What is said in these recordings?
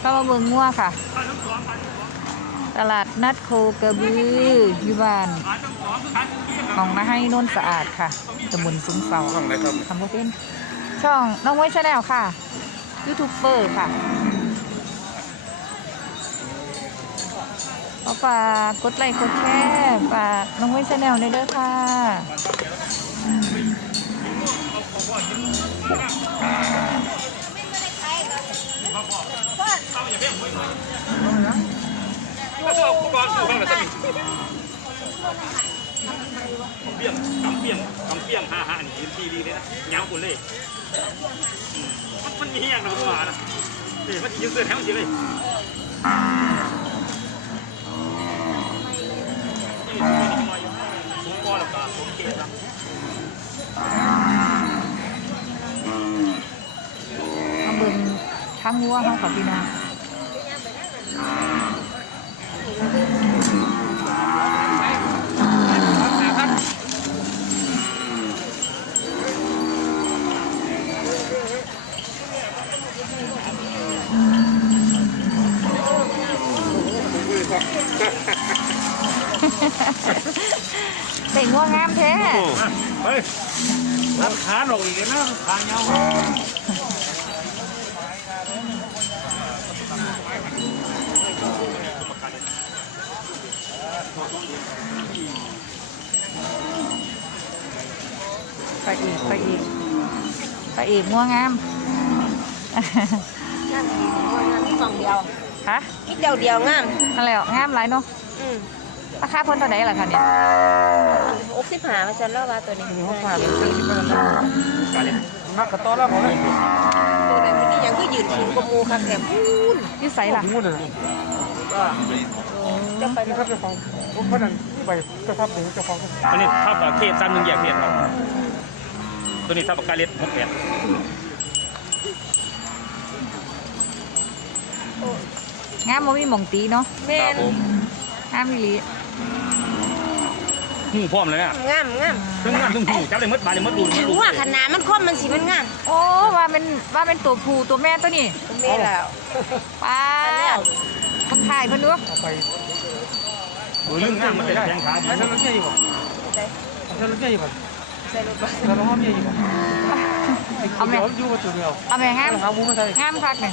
เข้ามาเมืองงัวค่ะ ตลาดนัดโคกระบืออยู่บ้านของมาให้นนท์สะอาดค่ะตำบลซุ้มเสาช่องไหนครับทำโปรเป็นช่องน้องไว้ชาแนลค่ะยูทูบเบอร์ค่ะขอฝากกดไลค์กดแชร์ฝากน้องไว้ชาแนลในเด้อค่ะ ก็ชอบอุปกรณ์สู่ห้องละสิเปี้ยงกำเปี้ยงกำเปี้ยงฮ่าฮ่านี่ยืนทีดีเลยนะยาวคนเลยมันมันมีอย่างหนึ่งมานะนี่มันยืนเสื้อแถวจริงเลยนี่สูงกว่าหรอกครับสูงเกศนะ มาเบิ่ง ทั้งวัวเขาค่ะพี่น้อง ไปอีกไปอีกไปอีกงัวงามงามดีงามที่สองเดียวฮะอีกเดียวเดียวงามนั่นแหละงามหลายเนาะอืมราคาเพิ่นเท่าไหร่ล่ะคะเนี่ยอกสิบหามาฉันเล่าว่าตัวนี้หิวผ่าเป็นสิบมักกระต้อแล้วผมตัวไหนมันนี่ยังก็ยืนสูงกว่าหมูค่ะแถมพูนยี่ไสล่ะงูนเลยก็จะไปนี่ครับเจ้าของผมพนันที่ไปเจ้าภาพหนึ่งเจ้าของอันนี้ทับเคสซ้ำหนึ่งแยกเพียนครับ ตัวนี้ทับกับกาเล็ดหกแปดงามบ่มีหม่องตีเนาะแม่นงามอีหลีหูพร้อมเลยเนี่ยงามงามทั้งงานทั้งหูจับเลยมดบาเลยมดดูมดถือดูว่าขนาดมันคมมันสีมันงามโอ้ว่าเป็นว่าเป็นตัวผู้ตัวแม่ตัวนี้แม่แล้วป้าอันเนี้ยคนถ่ายเพิ่นดูไปเรื่องงานมันเป็นแข่งขาดีใช้รถเมย์อยู่ป่ะ ใส่ใช้รถเมย์อะใส่รถบัสใช้รถห้องเมย์อยู่ป่ะเอาแม่เดี๋ยวอยู่มาจุดเดียวเอาแม่งามหาหมูมาใส่งามคักเนี่ย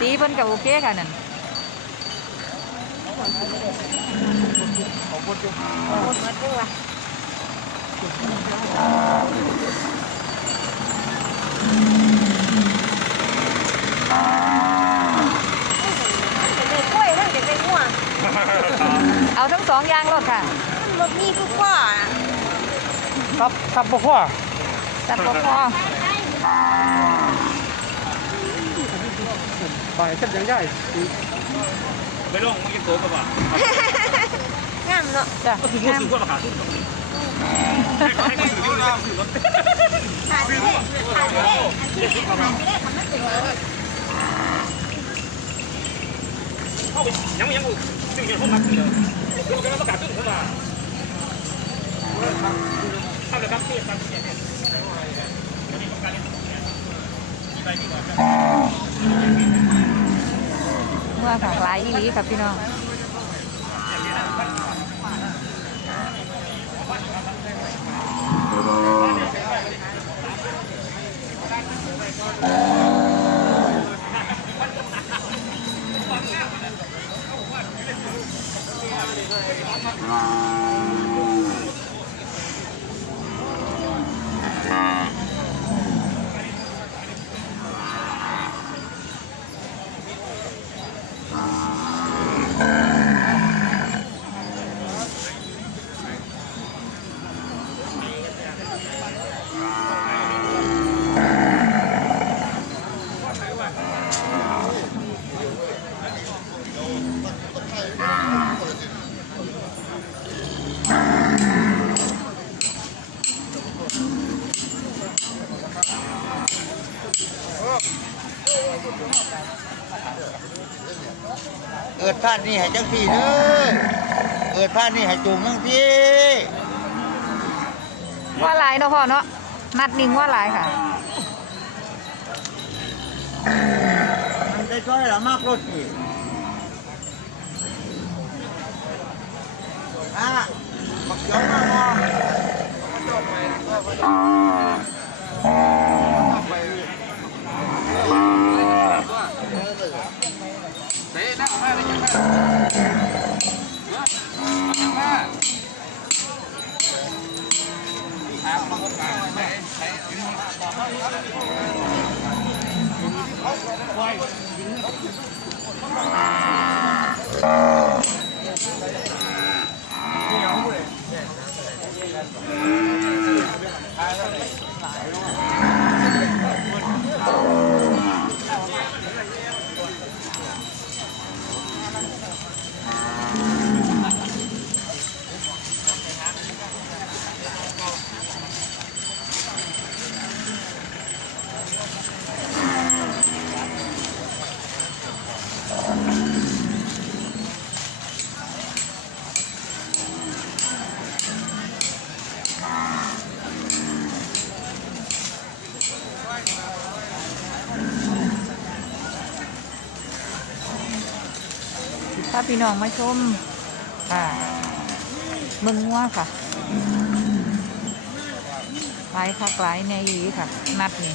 สีเพิ่นก็โอเคค่ะนั่นหมดมัดด้วยว่ะเด็กกล้วยทั้งเด็กเป็นงัวเอาทั้งสองอย่างรถค่ะ รถมีผู้กว่า ซับซับบ่พ่อจัดบ่พอฝ่ายเส้นยังใหญ่ไปลงมันกินโต๊ะกับว่างามเนาะจ้ะก็คืองงามซื้อว่าราคาขึ้นให้เขาซื้อที่เลยซื้อรถถ่ายไปเลยถ่ายไปเลยอันที่ถ่ายไปเลยทำมันเป็นเลยเข้าไปยังยังซื้อเงินเขามาขึ้นเลยเขาจะประกาศขึ้นเข้ามาทำ เลยครับเียคระกาศเลยมีใบมีหมดเมื่อค่ะหลายอีหลีค่ะพี่น้อง เอิดพลาดนี่ให้จังพี่เด้อเอิดพลาดนี่ให้จูงจังพี่ว่าหลายเนาะพ่อเนาะนัดนิ่งว่าหลายค่ะได้ช่วยละมากรถอีกอะบักเขียวมาบ่ Bye. ถ้าพี่น้องมาชมค่ะเมืองงัวค่ะหลายคักหลายในอีค่ะ นัดนี่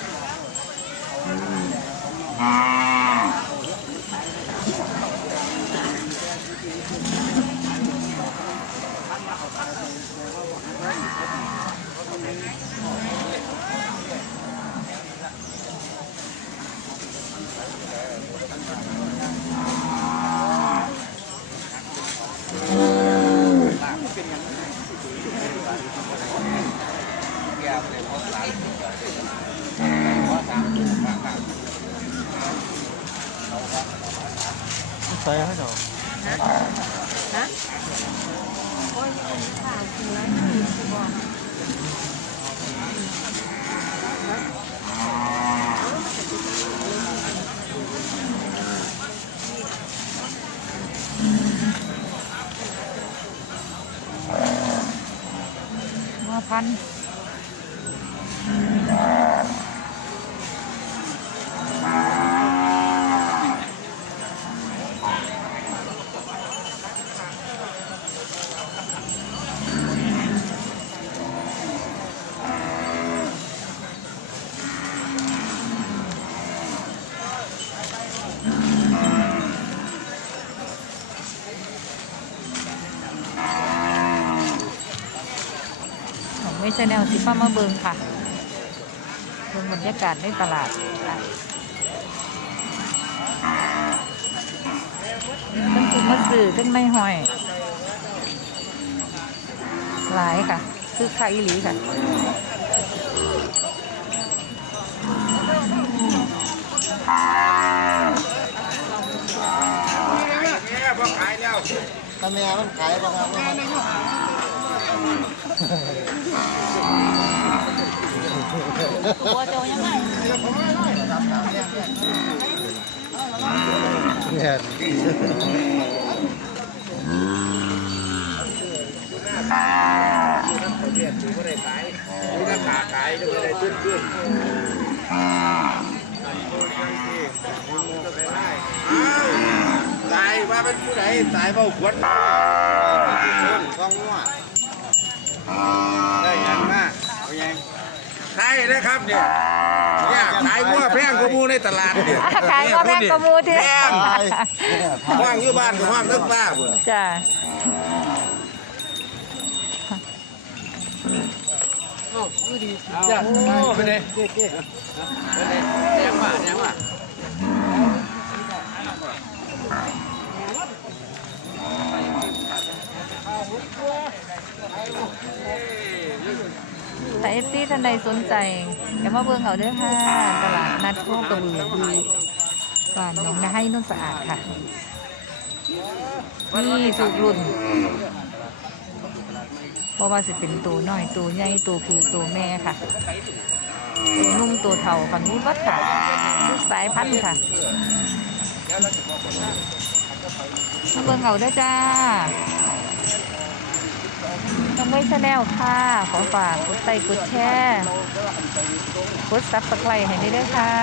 ใส่ให้หน่อยงัวพันธุ์ ของไม่ใช่แนวสิป้ามาเบิงค่ะเบิงบรรยากาศในตลาดค่ะทั้งคุมาสื่อทั้งไม่หอย หลายค่ะ คือคาอีหลีค่ะถ้าแม่มันขายบ่ครับมัน ตัวโจยังไงเนี่ยตายว่าเป็นผู้ใดตายเบาขวดฟังว่า ได้ยังมาเอายังใช่นะครับเนี่ยเนี่ยขายงัวแพงกว่าหมูในตลาดเนี่ยขายก็แพงกระมูที่ แพงว่างอยู่บ้านก็ว่างทั้งป้าบุญจ้าจ้ะไปเลยแต่เอฟซีท่านใดสนใจอย่ามาเบิ่งเอาเด้อค่ะตลาดนัดโคกระบือดูบ้านหนองนาให้นุ่นสะอาดค่ะนี่ถูกรุ่นราะว่าสิเป็นตัวน้อยตัวใหญ่ตัวผู้ตัวแม่ค่ะ ตัวนุ่มตัวเท่าค่ะมีวัดค่ะทุกสายพันธุ์ค่ะมาเบิ่งเอาเด้อจ้า ต้องไว้ชาแนลค่ะ ขอฝากกดไลค์กดแชร์กดซับสไครต์ให้ได้ด้วยค่ะ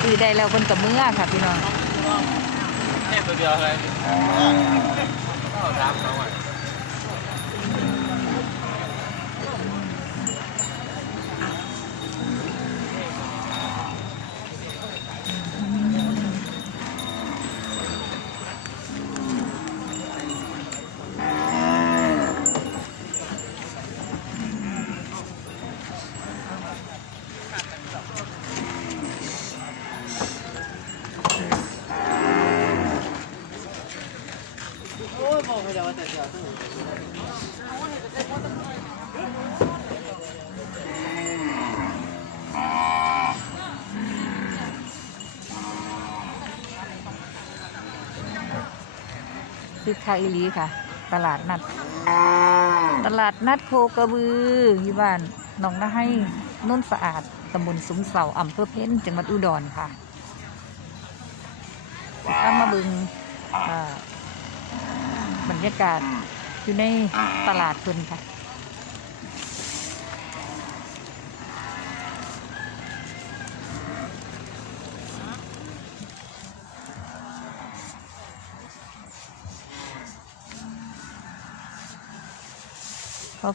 คือได้แล้วคนกับเมื่อค่ะพี่น้องแค่ตัวเดียวอะไรก็ตามเขาอะ คือคาอิลีค่ะ ตลาดนัด ตลาดนัดโคกระบืออยู่บ้านหนองนาให้โนุ่นสะอาดตำบลสุมเสาอำเภอเพ้นจังหวัดอุดรค่ะตามมาเบึงอ่าบรรยากาศอยู่ในตลาดเพิ่นค่ะ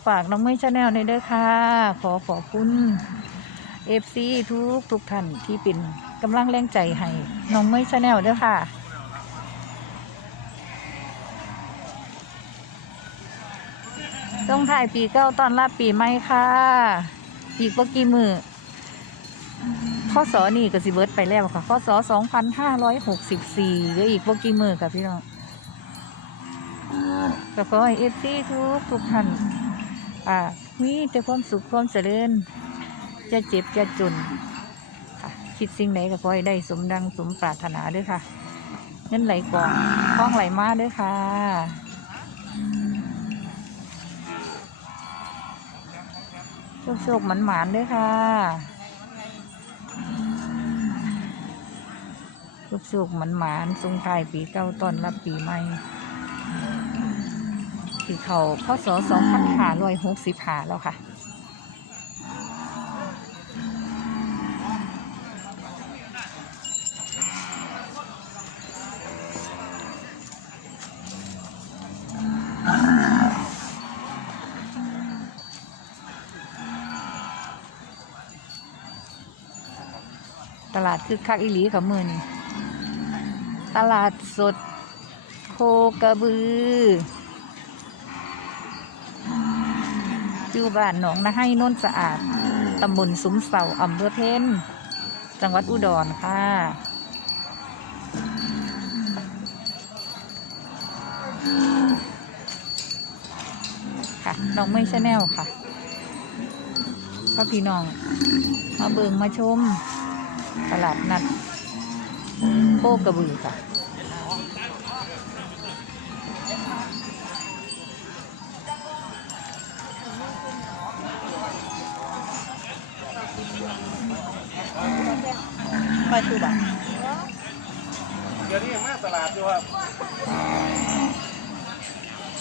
ฝากน้องไม่ชาแนลในเด้อค่ะ ขอขอบคุณเอฟซีทุกทุกท่านที่เป็นกำลังแรงใจให้น้องไม่ชาแนลเด้อค่ะต้องถ่ายปีเก้าตอนรับปีใหม่ค่ะอีกเมื่อกี่มือข้อสอนี่ก็สิเบิร์ดไปแล้วค่ะข้อสอสองพันห้าร้อยหกสิบสี่เหลืออีกเมื่อกี่มือค่ะพี่น้องก็ขอให้เอฟซีทุกทุกท่าน อ่ามีแต่ความสุขความเจริญจะเจ็บจะจนค่ะคิดสิ่งไหนก็ขอให้ได้สมดังสมปรารถนาด้วยค่ะ เงินไหลกองคล้องไหลมาด้วยค่ะโชคโชคหมันหมานด้วยค่ะโชคโชคหมันหมานๆทรงทายปีเก่าต้อนรับปีใหม่ ที่เขาพศสองพันห้าร้อยหกสิบห้าแล้วค่ะตลาดคือคักอิหลีกับมือนี่ตลาดสดโคกระบือ อยู่บ้านหนองนาให้โนนสะอาด ตำบลสุมเสาอำเภอเพ็ญจังหวัดอุดรค่ะค่ะน้องไม่ชาแนลค่ะพ่อพี่น้อง มาเบิงมาชม ตลาดนัดโคกระบือค่ะ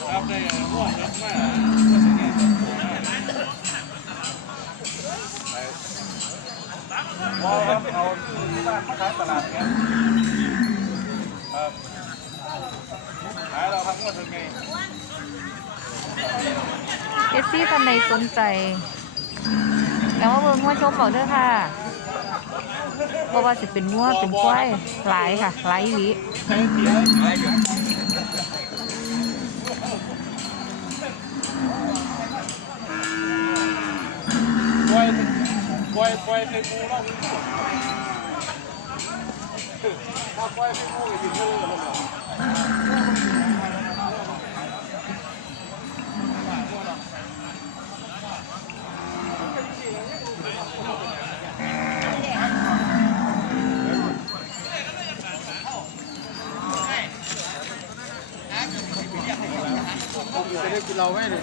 ครับได้ร่วมรถมากพอครับเอาที่บ้านมาขายตลาดเนี้ยครับขายเราครับงวดถึงไงเอฟซีท่านใดสนใจแล้วมาเบิ่งมาชมบอกเด้อค่ะเพราะว่าสิเป็นงัวเป็นควยหลายค่ะหลายอีหลีปล่ เป็นงูรอบนี้ถ้าไปล่อยเป็นงูก็ยิงไม่เลิกเลยเราไม่เลย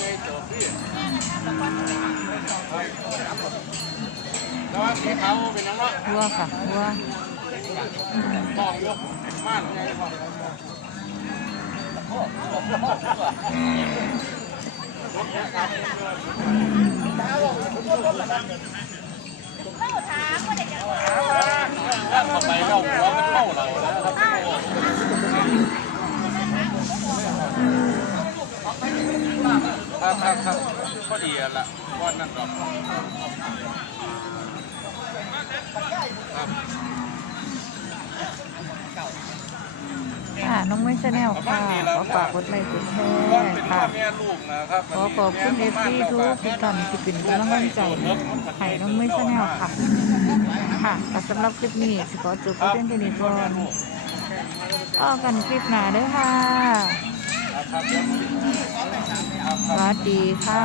วันไงไงเจอพี่ตะวันสีขาวเป็นยังไงวัวค่ะวัวบอกยกม่านไงบอกถ้าไปเราหัวมันเข้าเราแล้วครับ ครับครับครับพอดีละวันนั้นดอกค่ะน้องไม่ชาแนลค่ะขอฝากกดไลค์กดแชว่าร์เป็นพ่ค่ะอแม่ลูกนะครับขอขอบคุณเอฟซีทุกทุกท่านที่เป็นกำลังใจให้น้องไม่ชาแนลค่ะค่ะแต่สำหรับคลิปนี้สิขอจบไปเพียงแค่นี้ก่อนก็กันคลิปหน้าเด้วยค่ะ สวัสดีค่ะ